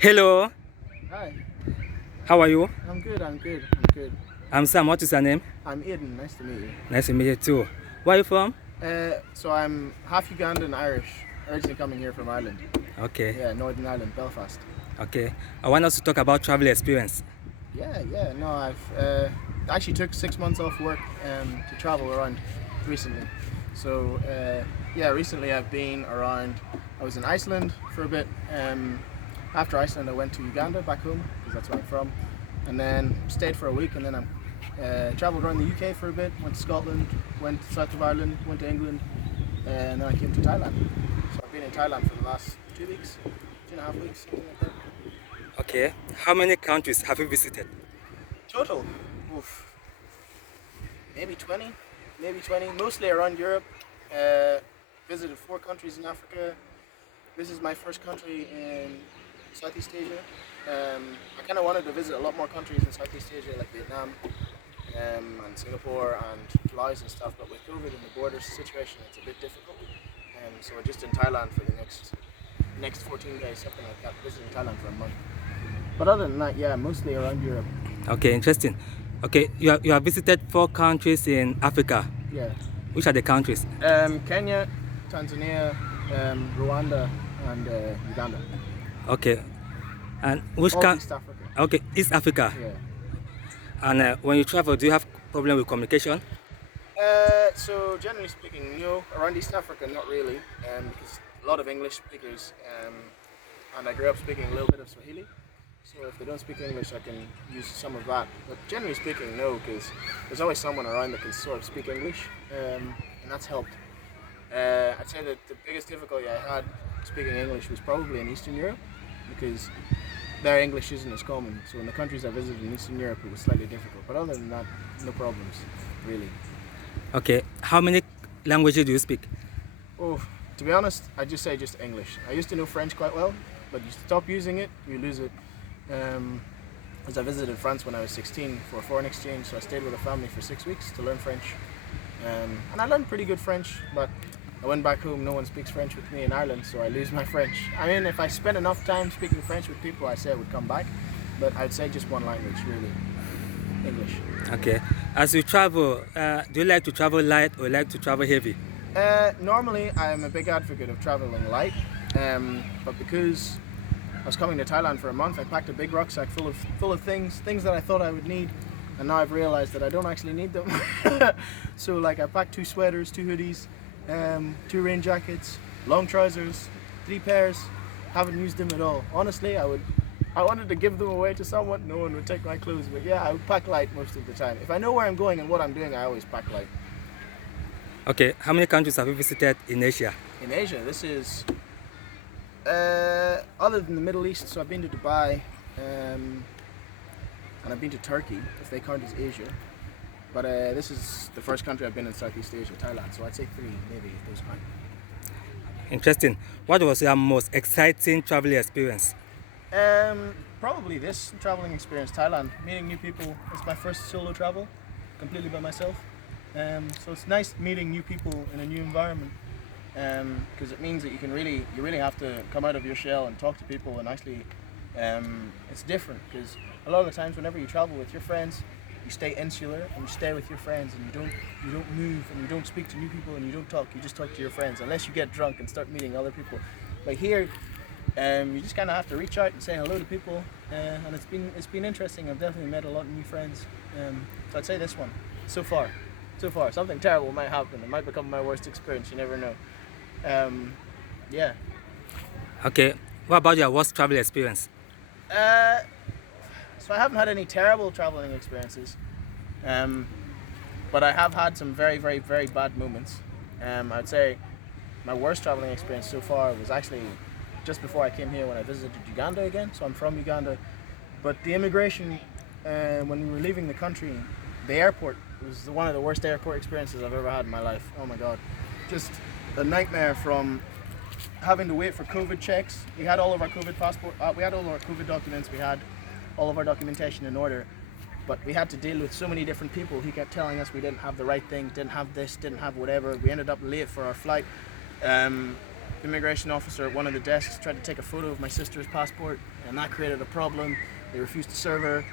Hello, Hi, how are you? I'm good. I'm Sam. What is your name? I'm Aodan, nice to meet you. Nice to meet you too. Where are you from? So I'm half Ugandan and Irish, originally coming here from Ireland. Okay, Yeah, Northern Ireland, Belfast. okay. I want us to talk about travel experience. No, I've actually took 6 months off work to travel around recently. So recently I've been around. I was in Iceland for a bit. After Iceland, I went to Uganda back home because that's where I'm from, and then stayed for a week, and then I traveled around the UK for a bit. Went to Scotland, went to south of Ireland, went to England, and then I came to Thailand. So I've been in Thailand for the last 2 weeks, 2.5 weeks, something like that. Okay. How many countries have you visited? Total, oof, maybe 20, mostly around Europe. Visited 4 countries in Africa. This is my first country in Southeast Asia. I kind of wanted to visit a lot more countries in Southeast Asia, like Vietnam and Singapore and Laos and stuff, but with COVID and the border situation, it's a bit difficult. So we're just in Thailand for the next 14 days, something like that, visiting Thailand for a month. But other than that, yeah, mostly around Europe. Okay, interesting. Okay, you have visited 4 countries in Africa. Yeah. Which are the countries? Kenya, Tanzania, Rwanda, and Uganda. Okay. And which All country? East Africa. Okay, East Africa. Yeah. And when you travel, do you have problem with communication? So generally speaking, no. Around East Africa, not really, because a lot of English speakers, and I grew up speaking a little bit of Swahili. So if they don't speak English, I can use some of that. But generally speaking, no, because there's always someone around that can sort of speak English, and that's helped. I'd say that the biggest difficulty I had speaking English was probably in Eastern Europe, because their English isn't as common. So in the countries I visited in Eastern Europe, it was slightly difficult. But other than that, no problems, really. Okay. How many languages do you speak? Oh, to be honest, I just say just English. I used to know French quite well, but you stop using it, you lose it. As I visited France when I was 16 for a foreign exchange, so I stayed with a family for 6 weeks to learn French. And I learned pretty good French, but I went back home, no one speaks French with me in Ireland, so I lose my French. I mean, if I spent enough time speaking French with people, I say I would come back, but I'd say just one language, really, English. Okay. As you travel, do you like to travel light or like to travel heavy? Normally, I'm a big advocate of traveling light, but because I was coming to Thailand for a month, I packed a big rucksack full of things that I thought I would need, and now I've realized that I don't actually need them. So like I packed 2 sweaters, 2 hoodies, 2 rain jackets, long trousers, 3 pairs. Haven't used them at all. Honestly, I wanted to give them away to someone. No one would take my clothes, but yeah, I would pack light most of the time. If I know where I'm going and what I'm doing, I always pack light. Okay. How many countries have you visited in Asia? In Asia, this is other than the Middle East, so I've been to Dubai, and I've been to Turkey, if they count as Asia. But this is the first country I've been in Southeast Asia, Thailand. So I'd say 3, maybe, if those count. Interesting. What was your most exciting travel experience? Probably this traveling experience, Thailand. Meeting new people. It's my first solo travel, completely by myself. So it's nice meeting new people in a new environment, because it means that you really have to come out of your shell and talk to people, and actually, it's different because a lot of the times whenever you travel with your friends, you stay insular and you stay with your friends, and you don't move, and you don't speak to new people, and you don't talk. You just talk to your friends unless you get drunk and start meeting other people. But here, you just kind of have to reach out and say hello to people, and it's been interesting. I've definitely met a lot of new friends. So I'd say this one so far. Something terrible might happen. It might become my worst experience. You never know. Yeah. Okay. What about your worst travel experience? So I haven't had any terrible traveling experiences, but I have had some very, very, very bad moments. I'd say my worst traveling experience so far was actually just before I came here when I visited Uganda again. So I'm from Uganda, but the immigration, when we were leaving the country, the airport was one of the worst airport experiences I've ever had in my life. Oh my God, just a nightmare from having to wait for COVID checks. We had all of our COVID passport, we had all of our COVID documents, we had all of our documentation in order, but we had to deal with so many different people who kept telling us we didn't have the right thing, didn't have this, didn't have whatever. We ended up late for our flight. the immigration officer at one of the desks tried to take a photo of my sister's passport, and that created a problem. They refused to serve her.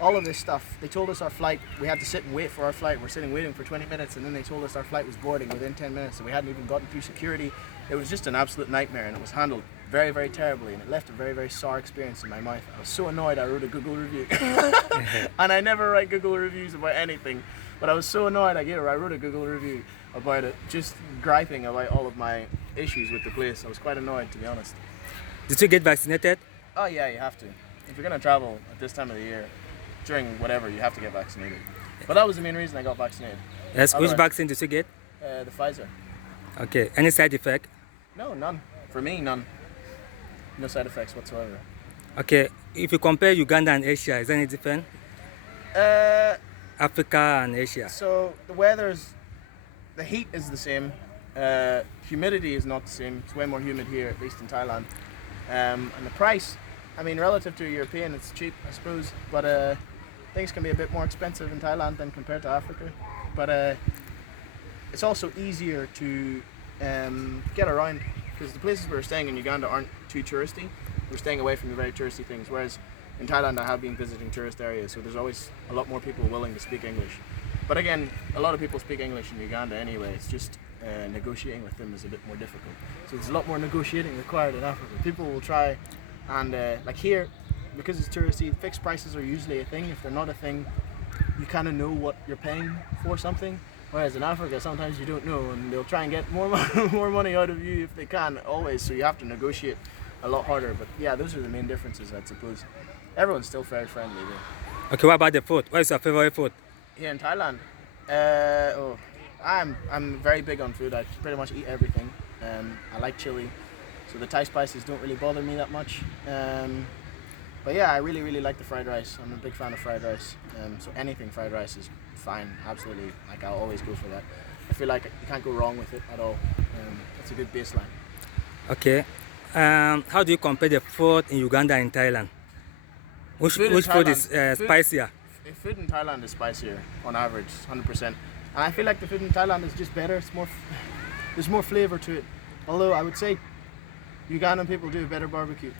All of this stuff. They told us our flight, we had to sit and wait for our flight. We're sitting waiting for 20 minutes, and then they told us our flight was boarding within 10 minutes, and we hadn't even gotten through security. It was just an absolute nightmare, and it was handled very, very terribly, and it left a very, very sour experience in my mouth. I was so annoyed I wrote a Google review. And I never write Google reviews about anything, but I was so annoyed I wrote a Google review about it, just griping about all of my issues with the place. I was quite annoyed, to be honest. Did you get vaccinated? Oh yeah, you have to. If you're gonna travel at this time of the year, during whatever, you have to get vaccinated. But that was the main reason I got vaccinated. Yes. Which Otherwise- vaccine did you get? The Pfizer. Okay. Any side effect? No, none. For me, none. No side effects whatsoever. Okay. If you compare Uganda and Asia, is there any different? Africa and Asia. So the heat is the same. Humidity is not the same. It's way more humid here, at least in Thailand. And the price, I mean, relative to a European, it's cheap, I suppose. But things can be a bit more expensive in Thailand than compared to Africa. But it's also easier to get around, because the places we're staying in Uganda aren't too touristy. We're staying away from the very touristy things, whereas in Thailand I have been visiting tourist areas, so there's always a lot more people willing to speak English. But again, a lot of people speak English in Uganda anyway. It's just negotiating with them is a bit more difficult. So there's a lot more negotiating required in Africa. People will try, and like here, because it's touristy, fixed prices are usually a thing. If they're not a thing, you kind of know what you're paying for something. Whereas in Africa, sometimes you don't know, and they'll try and get more more money out of you if they can, always. So you have to negotiate a lot harder. But yeah, those are the main differences, I suppose. Everyone's still very friendly though. Okay. What about the food? What is your favorite food? Here in Thailand, I'm very big on food. I pretty much eat everything. I like chili, so the Thai spices don't really bother me that much. But yeah, I really like the fried rice. I'm a big fan of fried rice. So anything fried rice is fine, absolutely. Like, I'll always go for that. I feel like you can't go wrong with it at all. It's a good baseline. Okay. How do you compare the food in Uganda and Thailand? Which Food in food is Thailand- spicier? Food in Thailand is spicier on average, 100%. And I feel like the food in Thailand is just better. It's more, there's more flavor to it. Although I would say Ugandan people do a better barbecue.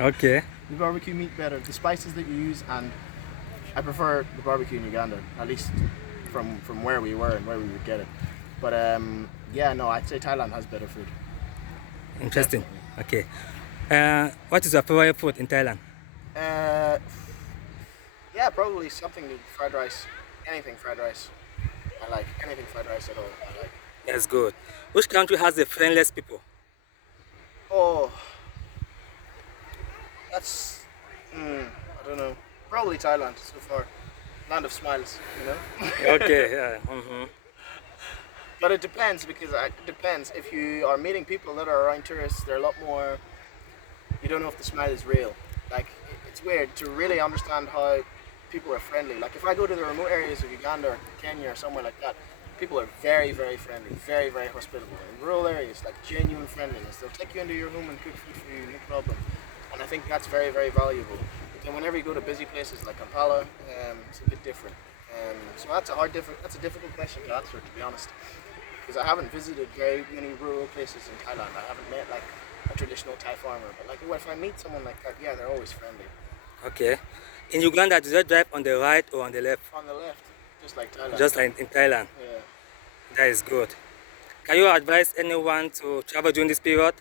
Okay. The barbecue meat better. The spices that you use, and I prefer the barbecue in Uganda, at least from where we were and where we would get it. But yeah, no, I'd say Thailand has better food. Interesting. Okay. What is your favorite food in Thailand? Yeah, probably something with fried rice. Anything fried rice. I like anything fried rice at all. I like. That's good. Which country has the friendless people? Oh, that's I don't know. Probably Thailand so far. Land of smiles, you know. Okay. Yeah. Mm-hmm. But it depends, because it depends. If you are meeting people that are around tourists, they're a lot more. You don't know if the smile is real. Like, it's weird to really understand how people are friendly. Like, if I go to the remote areas of Uganda or Kenya or somewhere like that, people are very, very friendly, very, very hospitable. In rural areas, like, genuine friendliness. They'll take you into your home and cook food for you, no problem. And I think that's very, very valuable. But then whenever you go to busy places like Kampala, it's a bit different. So that's a difficult question to answer, to be honest. Because I haven't visited very many rural places in Thailand. I haven't met like a traditional Thai farmer. But like, if I meet someone like that, yeah, they're always friendly. Okay. In Uganda, do you drive on the right or on the left? On the left, just like Thailand. Just like in Thailand. Yeah. That is good. Can you advise anyone to travel during this period?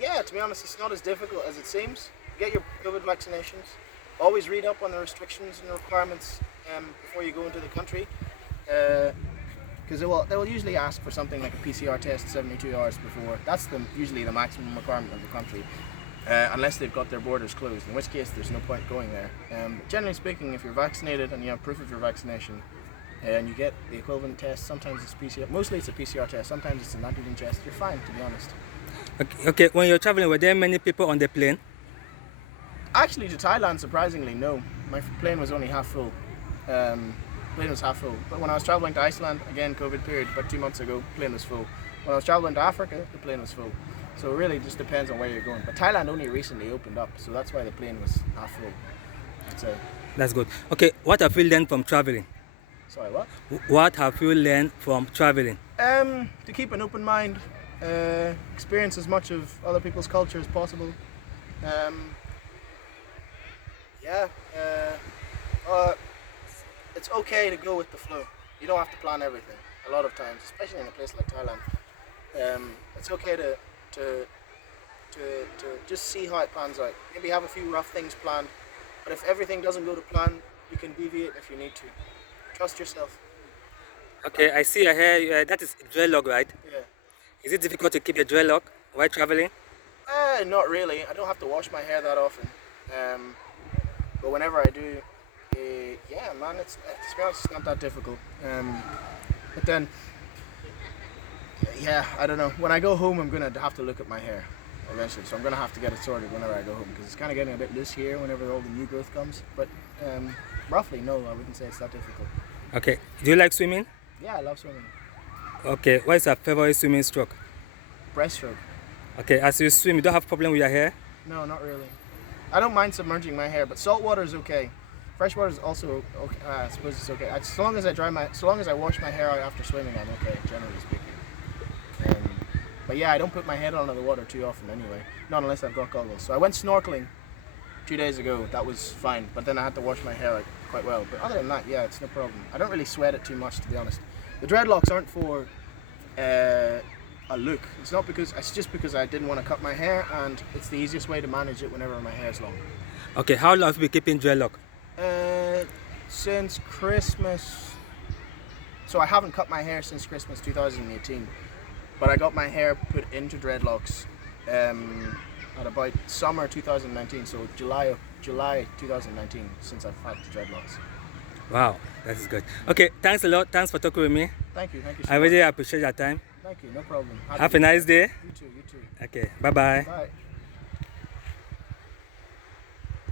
Yeah, to be honest, it's not as difficult as it seems. Get your COVID vaccinations. Always read up on the restrictions and requirements before you go into the country. Because they will usually ask for something like a PCR test 72 hours before. That's usually the maximum requirement of the country, unless they've got their borders closed, in which case there's no point going there. Generally speaking, if you're vaccinated and you have proof of your vaccination, and you get the equivalent test, sometimes it's PCR, mostly it's a PCR test, sometimes it's an antigen test, you're fine, to be honest. Okay, when you're traveling, were there many people on the plane? Actually, to Thailand, surprisingly, no. My plane was only half full. Plane was half full. But when I was traveling to Iceland, again, COVID period, about 2 months ago, plane was full. When I was traveling to Africa, the plane was full. So it really just depends on where you're going. But Thailand only recently opened up, so that's why the plane was half full. That's good. Okay, what have you learned from traveling? Sorry, what? What have you learned from traveling? To keep an open mind, experience as much of other people's culture as possible. Yeah, it's okay to go with the flow. You don't have to plan everything. A lot of times, especially in a place like Thailand, it's okay to just see how it pans out. Maybe have a few rough things planned, but if everything doesn't go to plan, you can deviate if you need to. Trust yourself. Okay, I see your hair. That is dreadlock, right? Yeah. Is it difficult to keep your dreadlock while traveling? Not really. I don't have to wash my hair that often. But whenever I do, yeah, man, to be honest, it's not that difficult. But then, yeah, I don't know. When I go home, I'm gonna have to look at my hair eventually, so I'm gonna have to get it sorted whenever I go home because it's kind of getting a bit loose here whenever all the new growth comes. But roughly, no, I wouldn't say it's that difficult. Okay. Do you like swimming? Yeah, I love swimming. Okay. What is your favorite swimming stroke? Breaststroke. Okay. As you swim, you don't have problem with your hair? No, not really. I don't mind submerging my hair, but salt water is okay. Fresh water is also okay. I suppose it's okay. As long as I wash my hair out after swimming, I'm okay, generally speaking. But yeah, I don't put my head under the water too often anyway. Not unless I've got goggles. So I went snorkeling 2 days ago. That was fine. But then I had to wash my hair out quite well. But other than that, yeah, it's no problem. I don't really sweat it too much, to be honest. The dreadlocks aren't for a look. It's just because I didn't want to cut my hair, and it's the easiest way to manage it whenever my hair is long. Okay. How long have you been keeping dreadlock? Since Christmas. So I haven't cut my hair since Christmas 2018, but I got my hair put into dreadlocks at about summer 2019. So July 2019 since I've had the dreadlocks. Wow, that is good. Okay, thanks a lot. Thanks for talking with me. Thank you. I really appreciate your time. Thank you. No problem. Have a nice day. You too. Okay, bye-bye. Bye.